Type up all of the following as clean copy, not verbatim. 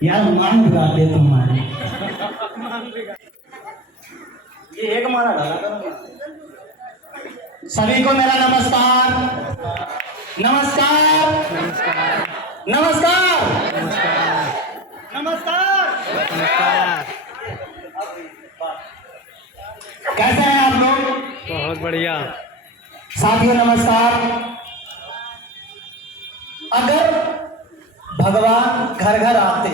यार मान बिगाड़ते तुम्हारे। ये एक मारा डाला करो। सभी को मेरा नमस्कार। नमस्कार नमस्कार नमस्कार। कैसे हैं आप लोग? बहुत बढ़िया। साथियों नमस्कार। अगर भगवान घर घर आते,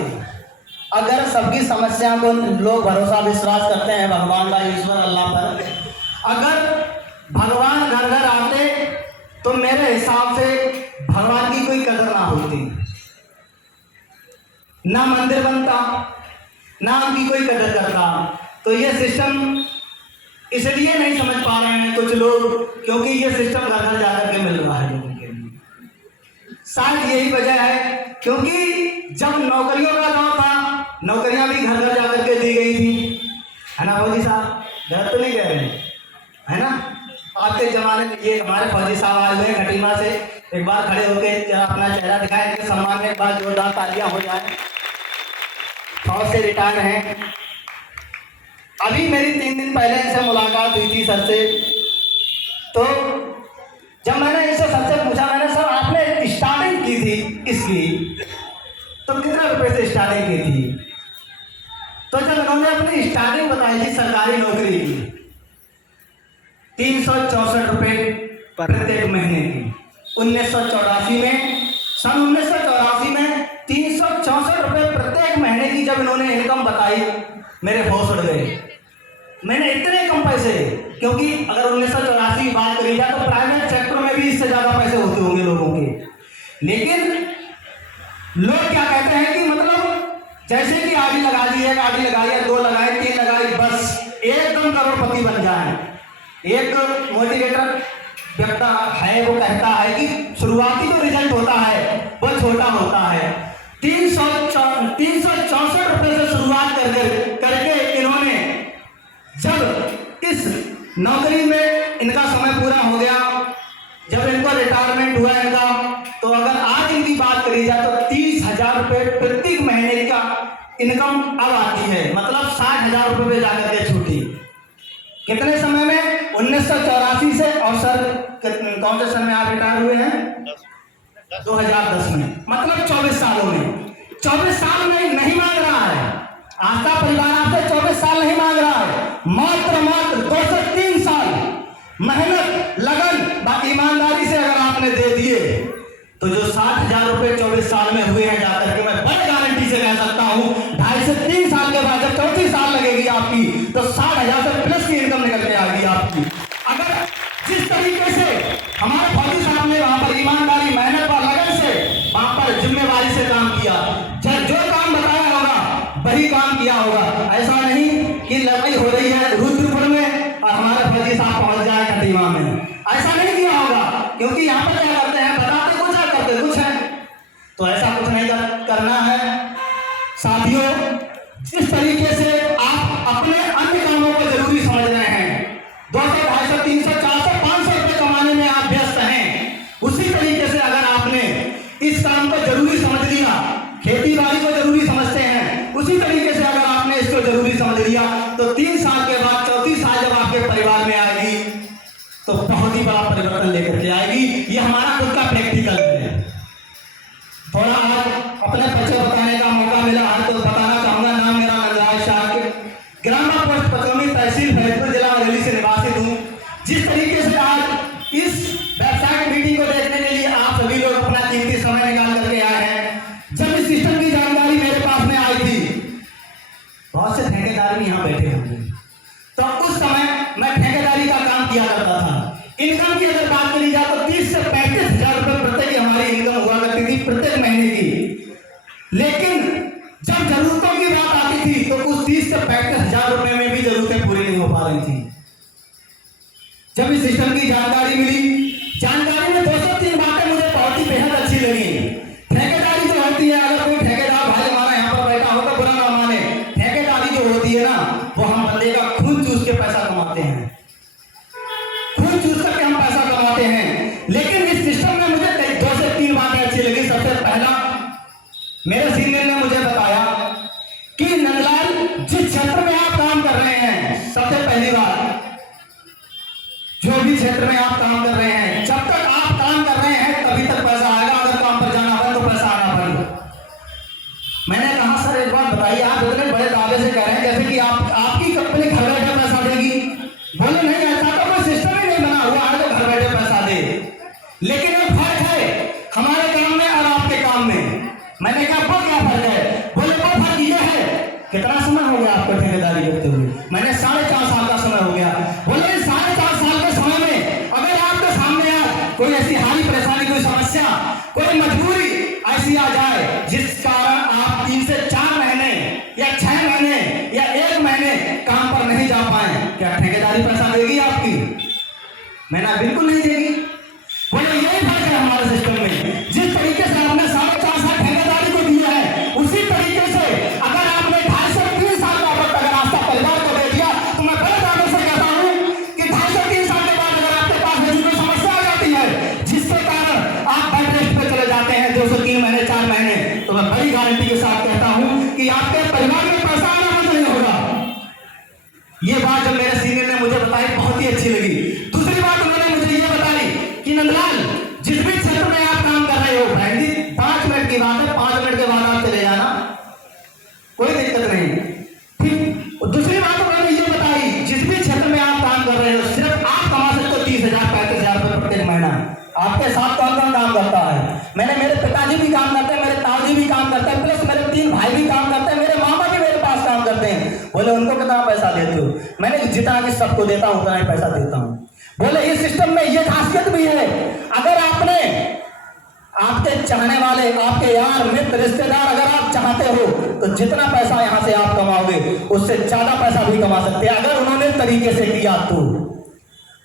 अगर सबकी समस्या को लोग भरोसा विश्वास करते हैं भगवान का, ईश्वर अल्लाह पर, अगर भगवान घर घर आते तो मेरे हिसाब से भगवान की कोई कदर ना होती, ना मंदिर बनता, ना उनकी कोई कदर करता। तो ये सिस्टम इसलिए नहीं समझ पा रहे हैं कुछ लोग, क्योंकि ये सिस्टम घर घर जाकर के मिल रहा है लोगों के लिए। शायद यही वजह है, क्योंकि जब नौकरियों का दौर था, नौकरियां भी घर घर जाकर के दी गई थी, है ना फौजी साहब? गलत तो नहीं कह रहे हैं, है ना? आज के जमाने में ये हमारे फौजी साहब आए हुए हैं खटीमा से, एक बार खड़े होकर जरा अपना चेहरा दिखाएं, इनके सम्मान में एक बार जोरदार तालियां हो जाए। फौज से रिटायर हैं। अभी मेरी 3 दिन पहले इनसे मुलाकात हुई थी सर से। तो जब मैंने इनसे सर से पूछा, मैंने सर आपने स्टार्टिंग की थी इसकी तो कितने रुपए से स्टार्टिंग की थी? तो जब उन्होंने अपनी स्टार्टिंग बताई थी सरकारी नौकरी की, 364 रुपये प्रत्येक महीने की। 1984 में, सन 1984 में 364 रुपये प्रत्येक महीने की जब इन्होंने इनकम बताई, मेरे होश उड़ गए। मैंने इतने कम पैसे, क्योंकि अगर 1984 की बात करी जाए तो प्राइवेट सेक्टर में भी इससे ज्यादा पैसे होते होंगे लोगों के। लेकिन लोग क्या कहते हैं कि मतलब जैसे कि गाड़ी लगा दी है, गाड़ी लगाई, 2 लगाए, 3 लगाई, बस एकदम करोड़पति बन जाए। एक मोटिवेटर व्यक्ति है, वो कहता है कि शुरुआती जो रिजल्ट होता है वो छोटा होता है। 364 रुपये से शुरुआत करके इन्होंने जब इस नौकरी में इनका समय पूरा हो गया, जब इनको रिटायरमेंट हुआ इनका, तो अगर आज इनकी बात करी जाए तो 30,000 रुपये प्रत्येक महीने का इनकम अब आती है, मतलब 60,000 रुपये में जाकर के छूटी। कितने समय में? 1984 से। और सर कौन से सन में आप रिटायर हुए हैं? 2010 में, मतलब 24 सालों में। 24 साल में नहीं मांग रहा है आस्था परिवार आपसे, 24 साल नहीं मांग रहा है, मात्र 2 से 3 साल मेहनत, लगन, बाकी ईमानदारी से अगर आपने दे दिए तो जो 60,000 रुपये 24 साल में हुए हैं जाकर के, मैं बड़ी गारंटी से कह सकता हूँ 2.5 से 3 साल के बाद जब 34 साल लगेगी आपकी, तो 60,000 से प्लस की इनकम निकल के आएगी आपकी। अगर जिस तरीके से हमारे फौजी साहब ने वहां पर ईमानदारी, मेहनत और लगन से वहां पर जिम्मेवारी से काम किया, जो काम बताया होगा वही काम किया होगा। ऐसा नहीं कि लड़ाई हो रही है रुद्रपुर में और हमारे फौजी साहब पहुंच जाए खटीमा में, ऐसा नहीं किया होगा। क्योंकि यहाँ पर क्या करते हैं, बताते कुछ है करते कुछ है, तो ऐसा कुछ नहीं करना है साथियों। जिस तरीके से आप अपने अन्य कामों को जरूरी समझ रहे हैं, 200, 250, 300, 400, 500 रुपये कमाने में आप व्यस्त हैं, उसी तरीके से अगर आपने इस काम को जरूरी समझ लिया, खेती बाड़ी को जरूरी समझते हैं, उसी तरीके से अगर आपने इसको जरूरी समझ लिया, तो 3 साल के बाद 34 साल जब आपके परिवार में आएगी तो बहुत ही बड़ा परिवर्तन लेकर के आएगी। ये हमारा खुद का प्रैक्टिकल है। थोड़ा आज अपने बच्चे बताने का मौका मिला है तो बताना चाहूंगा। नाम मेरा नंदराज शाह, ग्राम पोस्ट पचौनी, तहसील फैजपुर, जिला बरेली से निवासित हूँ। जिस तरीके से आज इस वेबसाइट मीटिंग को देखने के लिए आप सभी लोग अपना कीमती समय निकाल करके आए हैं, जब इस सिस्टम की जानकारी मेरे पास में आई थी, बहुत से ठेकेदार भी यहाँ बैठे होंगे, तो उस समय मैं ठेकेदारी का काम किया करता था। इनकम की अगर बात करी जाए तो 30 से 35 हजार रुपये लेकिन जब जरूरतों की बात आती थी तो उस 30 से 35,000 रुपए में भी जरूरतें पूरी नहीं हो पा रही थी। जब इस सिस्टम की जानकारी मिली, जानकारी में 203 बातें मुझे बहुत ही बेहद अच्छी लगी। ठेकेदारी जो होती है, अगर कोई ठेकेदार भाई हमारा यहाँ पर बैठा हो तो बुरा ना माने, ठेकेदारी जो होती है ना, वो हम बंदे का खून चूस के पैसा कमाते हैं, खून चूस करके हम पैसा कमाते हैं। लेकिन इस सिस्टम में मुझे 2 से 3 बातें अच्छी लगी। सबसे पहला, मेरे सीनियर ने मुझे बताया कि नंदलाल, जिस क्षेत्र में आप काम कर रहे हैं, सबसे पहली बात, जो भी क्षेत्र में आप काम कर रहे हैं, जब तक आप काम कर रहे हैं तभी तक पैसा आएगा, अगर काम पर जाना हो तो पैसा आना बंद। मैंने कहा सर एक बात बताइए, आप इतने बड़े दावे से कह रहे हैं जैसे कि आपकी कंपनी घर बैठे पैसा देगी। बोले नहीं, ऐसा तो कोई सिस्टम ही नहीं बना हुआ है तो घर बैठे पैसा दे। लेकिन एक फर्क है हमारे काम में और आपके काम में। मैंने कहा वो क्या फर्क है? बोले वो फर्क ये है, कितना समय हो गया आपको ठेकेदारी करते हुए? मैंने 4.5 साल का समय हो गया। बोले 4.5 साल के समय में अगर आपके सामने कोई ऐसी हारी परेशानी, कोई समस्या, कोई मजबूरी ऐसी आ जाए जिस कारण आप 3 से 4 महीने या 6 महीने या 1 महीने काम पर नहीं जा पाए, क्या ठेकेदारी पैसा देगी आपकी? मैंने बिल्कुल नहीं देगी। बोले यही फर्क है हमारे सिस्टम में। जिस तरीके से आपने 4.5 साल ठेकेदारी को दिया है, उसी तरीके से अगर आपने 2.5 से 3 साल का वक्त अगर आपका परिवार को दे दिया, तो मैं बड़े दावे से कहता हूं कि 2.5 से 3 साल के बाद अगर आपके पास ऐसी कोई समस्या आ जाती है जिसके कारण आप बेड रेस्ट पे चले जाते हैं 2 से 3 महीने 4 महीने, तो मैं बड़ी गारंटी के साथ कहता हूं कि आपके परिवार में पैसा आना बंद नहीं होगा। ये बात जब मेरे सीनियर ने मुझे बताई बहुत ही अच्छी लगी। दूसरी बात उन्होंने मुझे ये बताई कि नंदलाल, जिस भी क्षेत्र में आप काम कर रहे हो, बहन जी 5 मिनट की बात है, 5 मिनट के बाद आप चले जाना, कोई दिक्कत नहीं। ठीक, दूसरी बात उन्होंने ये बताई, जिस भी क्षेत्र में आप काम कर रहे हो, सिर्फ आप कमा सकते हो 30,000 35,000 रुपए प्रत्येक महीना। आपके साथ कौन कौन काम करता है? मेरे पिताजी भी काम करते हैं, मेरे ताऊजी भी काम करते हैं, प्लस मेरे 3 भाई भी काम करते हैं, मेरे मामा भी मेरे पास काम करते हैं। बोले उनको कितना पैसा देते हो? मैंने जितना कि सबको देता हूं उतना ही पैसा देता हूं। बोले इस सिस्टम में ये खासियत भी है, अगर आपने आपके चाहने वाले, आपके यार मित्र रिश्तेदार अगर आप चाहते हो तो जितना पैसा यहां से आप कमाओगे उससे ज्यादा पैसा भी कमा सकते हैं, अगर उन्होंने तरीके से किया तो,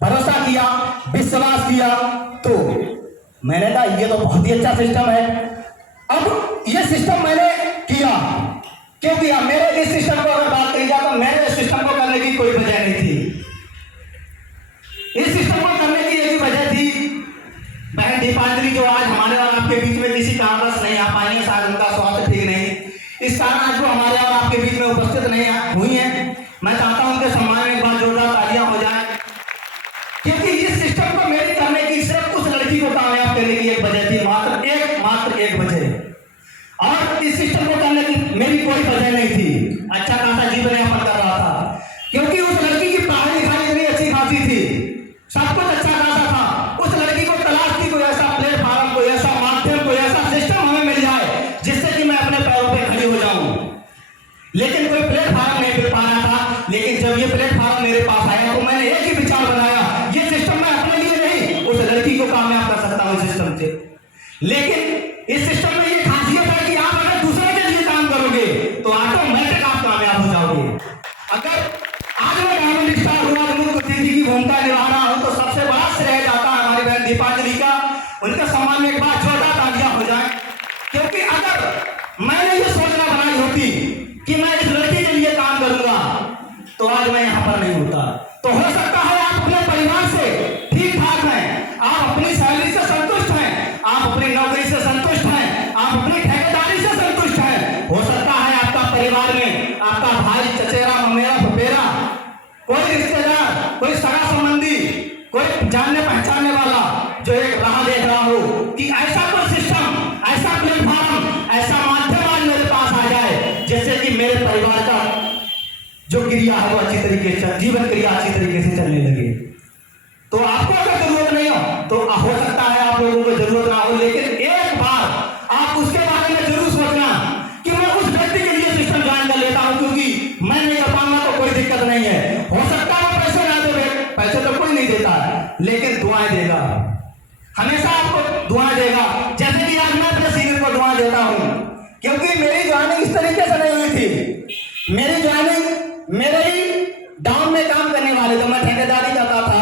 भरोसा किया, विश्वास किया तो। मैंने कहा ये तो बहुत ही अच्छा सिस्टम है। अब ये सिस्टम मैंने किया, क्यों किया? मेरे इस सिस्टम को अगर बात करी जाए तो मेरे इस सिस्टम को करने की कोई वजह नहीं थी। इस सिस्टम को करने की एक ही वजह थी, बहन दीपांजलि जो आज हमारे और आपके बीच में किसी कारणवश नहीं आ पाई है, शायद उनका स्वास्थ्य ठीक नहीं, इस कारण आज वो हमारे और आपके बीच में उपस्थित नहीं हुई है। मैं चाहता हूं उनके सम्मान में एक बार जोरदार तालियां हो जाए, क्योंकि इस सिस्टम को मेरी करने की सिर्फ उस लड़की को कामयाब करने की एक वजह थी, मात्र एक वजह। और इस सिस्टम को करने की मेरी कोई वजह नहीं थी। अच्छा खासा जीवन यापन कर रहा था, क्योंकि उस लड़की की पढ़ाई लिखाई इतनी अच्छी खासी थी, सब कुछ अच्छा खासा था। उस लड़की को तलाश थी कोई ऐसा प्लेटफॉर्म, कोई ऐसा माध्यम, कोई ऐसा सिस्टम हमें मिल जाए जिससे कि मैं अपने पैरों पे खड़ी हो जाऊं। लेकिन कोई प्लेटफॉर्म नहीं मिल पा रहा था। लेकिन जब ये प्लेटफॉर्म मेरे पास आया तो मैंने एक ही विचार बनाया, ये सिस्टम मैं अपने लिए नहीं, उस लड़की को कामयाब कर सकता हूं इस सिस्टम से। लेकिन इस सिस्टम में ये खासियत है कि आप अगर दूसरे के लिए काम करोगे तो ऑटोमेटिक आप कामयाब हो जाओगे। अगर आज मैं डायमंड स्टार हुआ अतिथि की भूमिका निभा रहा हूं तो सबसे बड़ा श्रेय जाता है हमारी बहन दीपांजलि का। उनके सम्मान में एक बार जोरदार तालियां हो जाए, क्योंकि अगर मैंने ये सोचना बनाई होती कि मैं इस लड़की के लिए काम करूंगा तो आज मैं यहां पर नहीं होता। तो हो सकता है आप अपने परिवार से ठीक ठाक हैं, आप अपनी सैलरी से संतुष्ट हैं, आप अपनी नौकरी से संतुष्ट हैं, आप अपनी ठेकेदारी से संतुष्ट हैं। हो सकता है आपका परिवार में आपका भाई, चचेरा, ममेरा, फपेरा, कोई रिश्तेदार, कोई सगा संबंधी, कोई जानने पहचानने वाला जो एक राह देख रहा हो कि ऐसा कोई सिस्टम, ऐसा प्लेटफॉर्म, ऐसा माध्यम आज मेरे पास आ जाए जिससे कि मेरे परिवार का जो क्रिया है वो अच्छी तरीके से, जीवन क्रिया अच्छी तरीके से चलने लगे। तो आपको अगर जरूरत नहीं हो तो हो सकता है आप लोगों को जरूरत ना हो, लेकिन एक बार आप उसके बारे में जरूर सोचना कि मैं उस व्यक्ति के लिए सिस्टम ज्वाइन कर लेता हूं, क्योंकि मैं नहीं कर पाऊंगा तो कोई दिक्कत नहीं है। हो सकता है वो पैसे ना दे, पैसे तो कोई नहीं देता है, लेकिन दुआएं देगा, हमेशा आपको दुआएं देगा। जैसे कि आज मैं अपने सीनियर को दुआ देता हूं क्योंकि मेरी ज्वाइनिंग इस तरीके से नहीं हुई थी। मेरी ज्वाइनिंग मेरे ही डाउन में काम करने वाले, जब मैं ठेकेदारी करता था